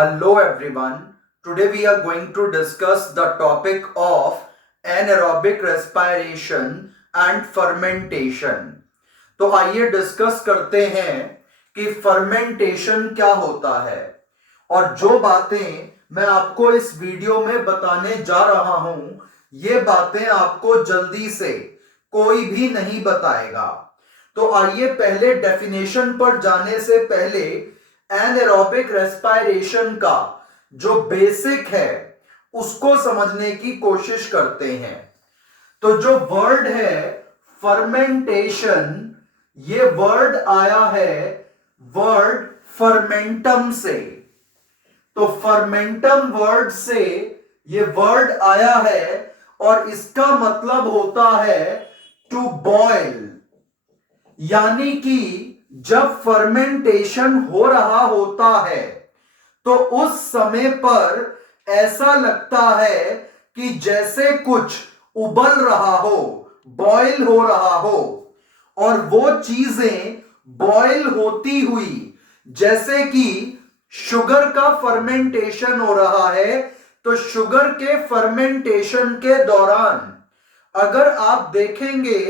Hello everyone. Today we are going to discuss the topic of anaerobic respiration and fermentation. तो आइए discuss करते हैं कि fermentation क्या होता है और जो बातें मैं आपको इस वीडियो में बताने जा रहा हूं ये बातें आपको जल्दी से कोई भी नहीं बताएगा। तो आइए पहले डेफिनेशन पर जाने से पहले एनाएरोबिक रेस्पिरेशन का जो बेसिक है उसको समझने की कोशिश करते हैं। तो जो वर्ड है फर्मेंटेशन, ये वर्ड आया है वर्ड फर्मेंटम से। तो फर्मेंटम वर्ड से ये वर्ड आया है और इसका मतलब होता है टू बॉयल, यानी कि जब फर्मेंटेशन हो रहा होता है तो उस समय पर ऐसा लगता है कि जैसे कुछ उबल रहा हो, बॉयल हो रहा हो, और वो चीजें बॉयल होती हुई, जैसे कि शुगर का फर्मेंटेशन हो रहा है तो शुगर के फर्मेंटेशन के दौरान अगर आप देखेंगे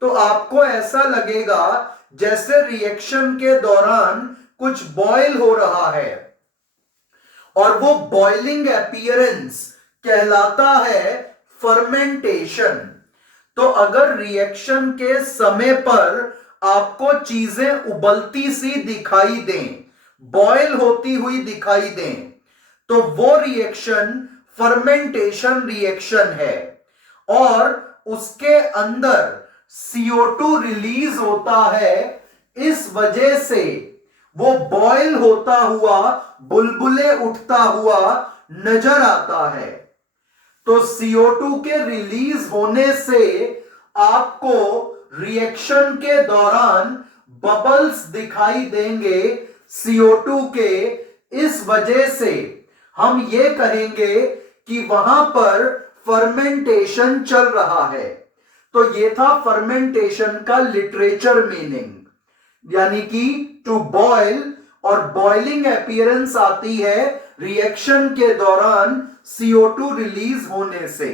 तो आपको ऐसा लगेगा जैसे रिएक्शन के दौरान कुछ बॉयल हो रहा है और वो बॉइलिंग अपीयरेंस कहलाता है फर्मेंटेशन। तो अगर रिएक्शन के समय पर आपको चीजें उबलती सी दिखाई दें, बॉयल होती हुई दिखाई दें, तो वो रिएक्शन फर्मेंटेशन रिएक्शन है और उसके अंदर CO2 रिलीज होता है। इस वजह से वो बॉयल होता हुआ, बुलबुले उठता हुआ नजर आता है। तो CO2 के रिलीज होने से आपको रिएक्शन के दौरान बबल्स दिखाई देंगे CO2 के। इस वजह से हम ये कहेंगे कि वहां पर फर्मेंटेशन चल रहा है। तो ये था फर्मेंटेशन का लिटरेचर मीनिंग, यानी कि टू बॉयल, और बॉइलिंग अपीयरेंस आती है रिएक्शन के दौरान CO2 रिलीज होने से।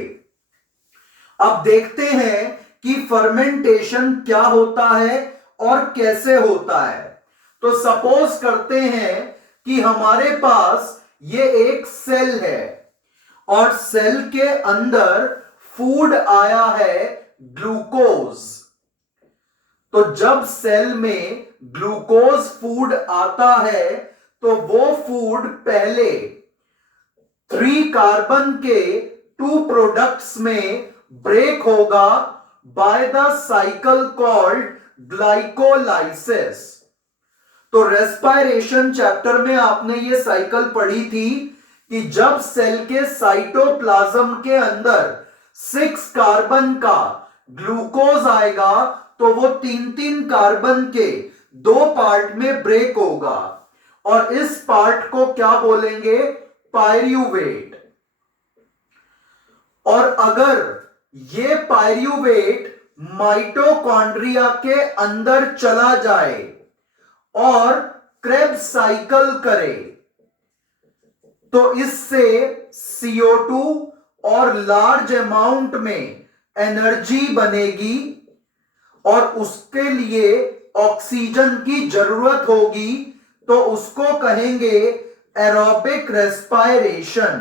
अब देखते हैं कि फर्मेंटेशन क्या होता है और कैसे होता है। तो सपोज करते हैं कि हमारे पास ये एक सेल है और सेल के अंदर फूड आया है ग्लूकोज। तो जब सेल में ग्लूकोज फूड आता है तो वो फूड पहले 3 कार्बन के 2 प्रोडक्ट्स में ब्रेक होगा by the cycle called glycolysis. तो रेस्पिरेशन चैप्टर में आपने ये साइकिल पढ़ी थी कि जब सेल के साइटोप्लाज्म के अंदर 6 कार्बन का ग्लूकोज आएगा तो वो 3-3 कार्बन के 2 पार्ट में ब्रेक होगा और इस पार्ट को क्या बोलेंगे? पायरूवेट। और अगर ये पायरूवेट माइटोकॉन्ड्रिया के अंदर चला जाए और क्रेब्स साइकिल करे तो इससे CO2 और लार्ज अमाउंट में एनर्जी बनेगी और उसके लिए ऑक्सीजन की जरूरत होगी, तो उसको कहेंगे एरोबिक रेस्पिरेशन।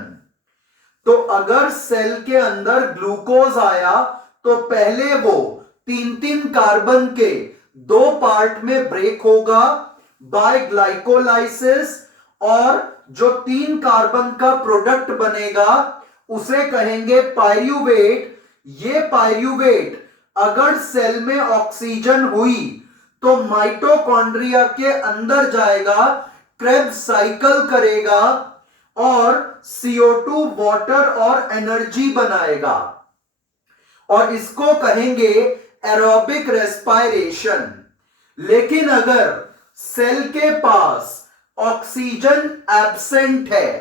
तो अगर सेल के अंदर ग्लूकोज आया तो पहले वो 3-3 कार्बन के 2 पार्ट में ब्रेक होगा बाय ग्लाइकोलाइसिस और जो 3 कार्बन का प्रोडक्ट बनेगा उसे कहेंगे पायरूवेट। ये पायरूवेट अगर सेल में ऑक्सीजन हुई तो माइटोकॉन्ड्रिया के अंदर जाएगा, क्रेब्स साइकिल करेगा और CO2 वाटर और एनर्जी बनाएगा और इसको कहेंगे एरोबिक रेस्पिरेशन। लेकिन अगर सेल के पास ऑक्सीजन एब्सेंट है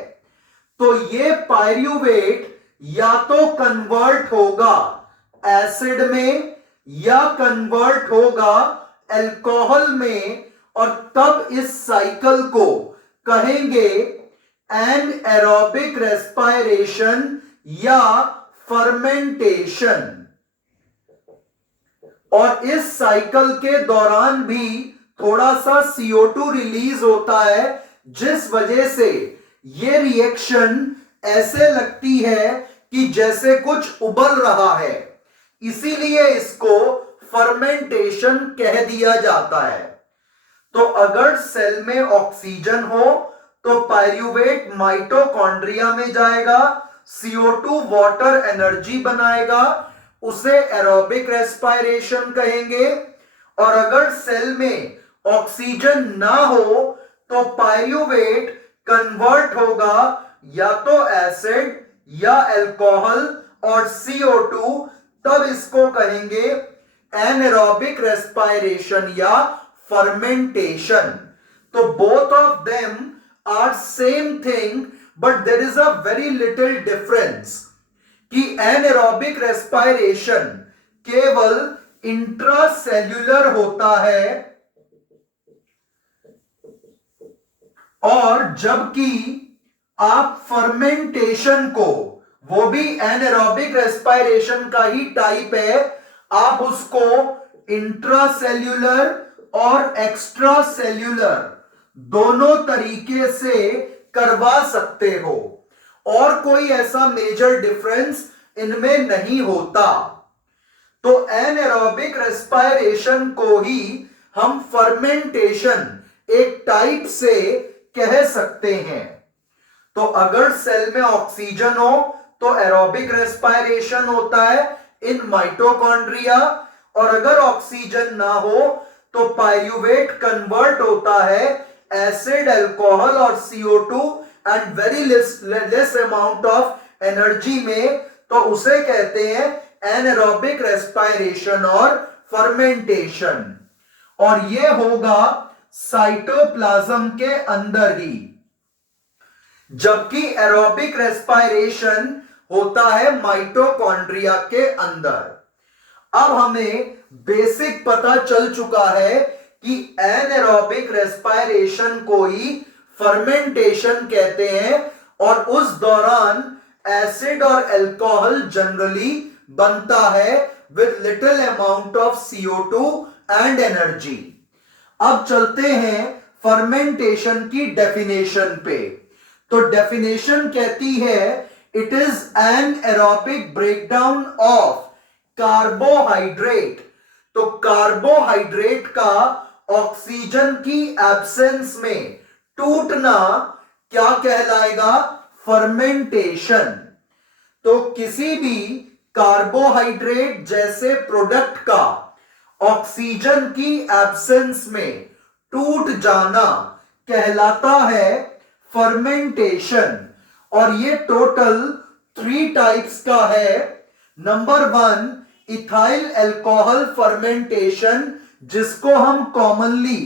तो ये पायरूवेट या तो कन्वर्ट होगा एसिड में या कन्वर्ट होगा अल्कोहल में और तब इस साइकिल को कहेंगे एनएरोबिक रेस्पायरेशन या फर्मेंटेशन। और इस साइकिल के दौरान भी थोड़ा सा CO2 रिलीज होता है, जिस वजह से ये रिएक्शन ऐसे लगती है कि जैसे कुछ उबल रहा है, इसीलिए इसको फर्मेंटेशन कह दिया जाता है। तो अगर सेल में ऑक्सीजन हो तो पायरूवेट माइटोकॉन्ड्रिया में जाएगा, CO2 वाटर एनर्जी बनाएगा, उसे एरोबिक रेस्पायरेशन कहेंगे। और अगर सेल में ऑक्सीजन ना हो तो पायरूवेट कन्वर्ट होगा या तो एसिड या अल्कोहल और CO2, तब इसको कहेंगे एनएरोबिक रेस्पायरेशन या फर्मेंटेशन। तो both of them are same thing, but there is a very little difference कि एनएरोबिक रेस्पायरेशन केवल इंट्रासेल्यूलर होता है, और जबकि आप फर्मेंटेशन को, वो भी एनएरोबिक रेस्पायरेशन का ही टाइप है, आप उसको इंट्रासेल्यूलर और एक्स्ट्रा सेल्यूलर दोनों तरीके से करवा सकते हो, और कोई ऐसा मेजर डिफरेंस इनमें नहीं होता। तो एनएरोबिक रेस्पायरेशन को ही हम फर्मेंटेशन एक टाइप से कह सकते हैं। तो अगर सेल में ऑक्सीजन हो तो एरोबिक रेस्पायरेशन होता है इन माइटोकॉन्ड्रिया, और अगर ऑक्सीजन ना हो तो पायरूवेट कन्वर्ट होता है एसिड, अल्कोहल और CO2 and very less amount of energy में, तो उसे कहते हैं एनएरोबिक रेस्पायरेशन और फर्मेंटेशन। और यह होगा साइटोप्लाज्म के अंदर ही, जबकि एरोबिक रेस्पायरेशन होता है माइटोकॉन्ड्रिया के अंदर। अब हमें बेसिक पता चल चुका है कि एनएरोबिक रेस्पायरेशन को ही फर्मेंटेशन कहते हैं, और उस दौरान एसिड और अल्कोहल जनरली बनता है with little amount of CO2 and energy. अब चलते हैं फर्मेंटेशन की डेफिनेशन पे। तो डेफिनेशन कहती है it is an aerobic breakdown of carbohydrate. तो कार्बोहाइड्रेट का ऑक्सीजन की एब्सेंस में टूटना क्या कहलाएगा? फर्मेंटेशन। तो किसी भी कार्बोहाइड्रेट जैसे प्रोडक्ट का ऑक्सीजन की एब्सेंस में टूट जाना कहलाता है फर्मेंटेशन। और ये टोटल 3 टाइप्स का है। नंबर 1 इथाइल अल्कोहल फर्मेंटेशन, जिसको हम कॉमनली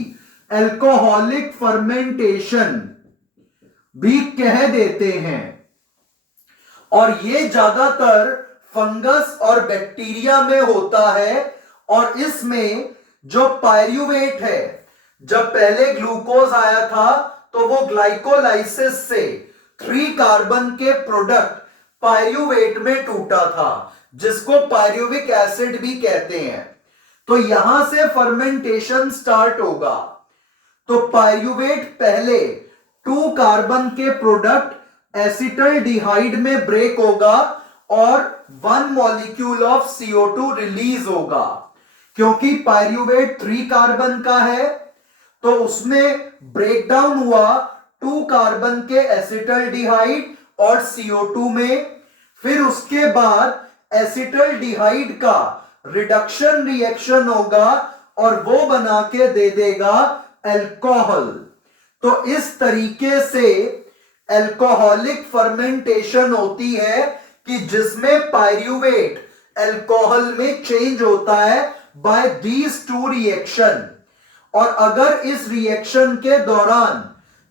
अल्कोहलिक फर्मेंटेशन भी कह देते हैं, और ये ज्यादातर फंगस और बैक्टीरिया में होता है। और इसमें जो पायरूवेट है, जब पहले ग्लूकोज आया था तो वो ग्लाइकोलाइसिस से 3 कार्बन के प्रोडक्ट पायरूवेट में टूटा था, जिसको पायरूविक एसिड भी कहते हैं। तो यहां से फर्मेंटेशन स्टार्ट होगा। तो पायरूवेट पहले 2 कार्बन के प्रोडक्ट एसिटल्डिहाइड में ब्रेक होगा और 1 मॉलिक्यूल ऑफ CO2 रिलीज होगा। क्योंकि पायरूवेट 3 कार्बन का है तो उसमें ब्रेकडाउन हुआ 2 कार्बन के एसिटल्डिहाइड और CO2 में। फिर उसके बाद एसिटल्डिहाइड का रिडक्शन रिएक्शन होगा और वो बना के दे देगा अल्कोहल। तो इस तरीके से अल्कोहलिक फर्मेंटेशन होती है कि जिसमें पायरूवेट अल्कोहल में चेंज होता है बाय दीज 2 रिएक्शन। और अगर इस रिएक्शन के दौरान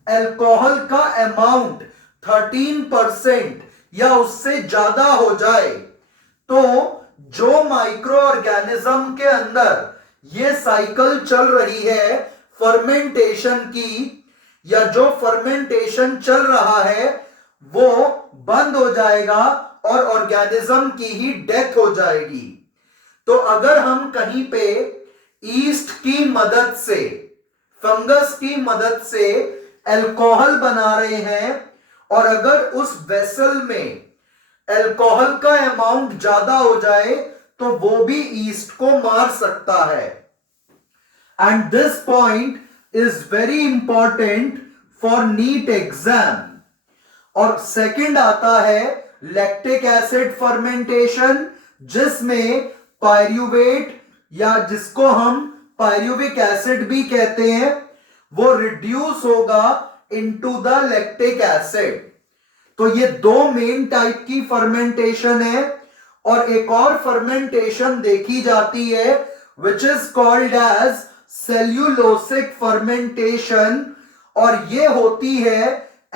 अल्कोहल का अमाउंट 13% या उससे ज्यादा हो जाए तो जो माइक्रो ऑर्गेनिज्म के अंदर ये साइकिल चल रही है फर्मेंटेशन की, या जो फर्मेंटेशन चल रहा है वो बंद हो जाएगा और ऑर्गेनिज्म की ही डेथ हो जाएगी। तो अगर हम कहीं पे ईस्ट की मदद से, फंगस की मदद से अल्कोहल बना रहे हैं और अगर उस वेसल में अल्कोहल का अमाउंट ज्यादा हो जाए तो वो भी ईस्ट को मार सकता है। And this point is very important for NEET exam. और सेकंड आता है लैक्टिक एसिड फर्मेंटेशन, जिसमें पायरुवेट या जिसको हम पायरुविक एसिड भी कहते हैं वो रिड्यूस होगा इनटू द लैक्टिक एसिड। तो ये दो मेन टाइप की फर्मेंटेशन है। और एक और फर्मेंटेशन देखी जाती है which is called as cellulosic fermentation, और ये होती है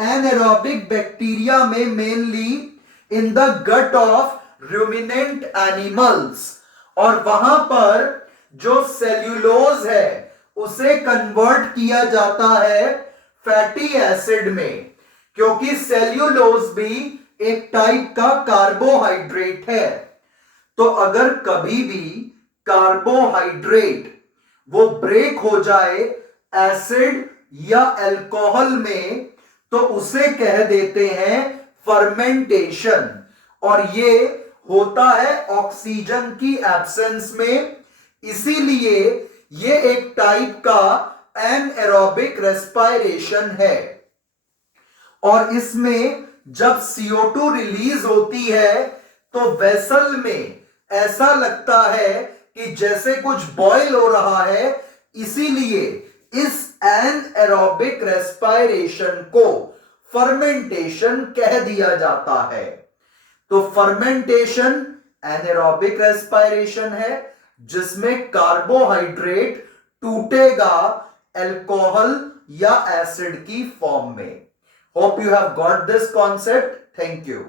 एनारोबिक बैक्टीरिया में, mainly in the gut of ruminant animals. और वहां पर जो सेल्यूलोज है उसे कन्वर्ट किया जाता है फैटी एसिड में, क्योंकि सेल्यूलोज भी एक टाइप का कार्बोहाइड्रेट है। तो अगर कभी भी कार्बोहाइड्रेट वो ब्रेक हो जाए एसिड या अल्कोहल में तो उसे कह देते हैं फर्मेंटेशन। और ये होता है ऑक्सीजन की एब्सेंस में, इसीलिए ये एक टाइप का एनएरोबिक रेस्पिरेशन है। और इसमें जब CO2 रिलीज होती है तो वेसल में ऐसा लगता है कि जैसे कुछ बॉयल हो रहा है, इसीलिए इस एनएरोबिक रेस्पिरेशन को फर्मेंटेशन कह दिया जाता है। तो फर्मेंटेशन एनारोबिक रेस्पिरेशन है जिसमें कार्बोहाइड्रेट टूटेगा अल्कोहल या एसिड की फॉर्म में। Hope you have got this concept. Thank you.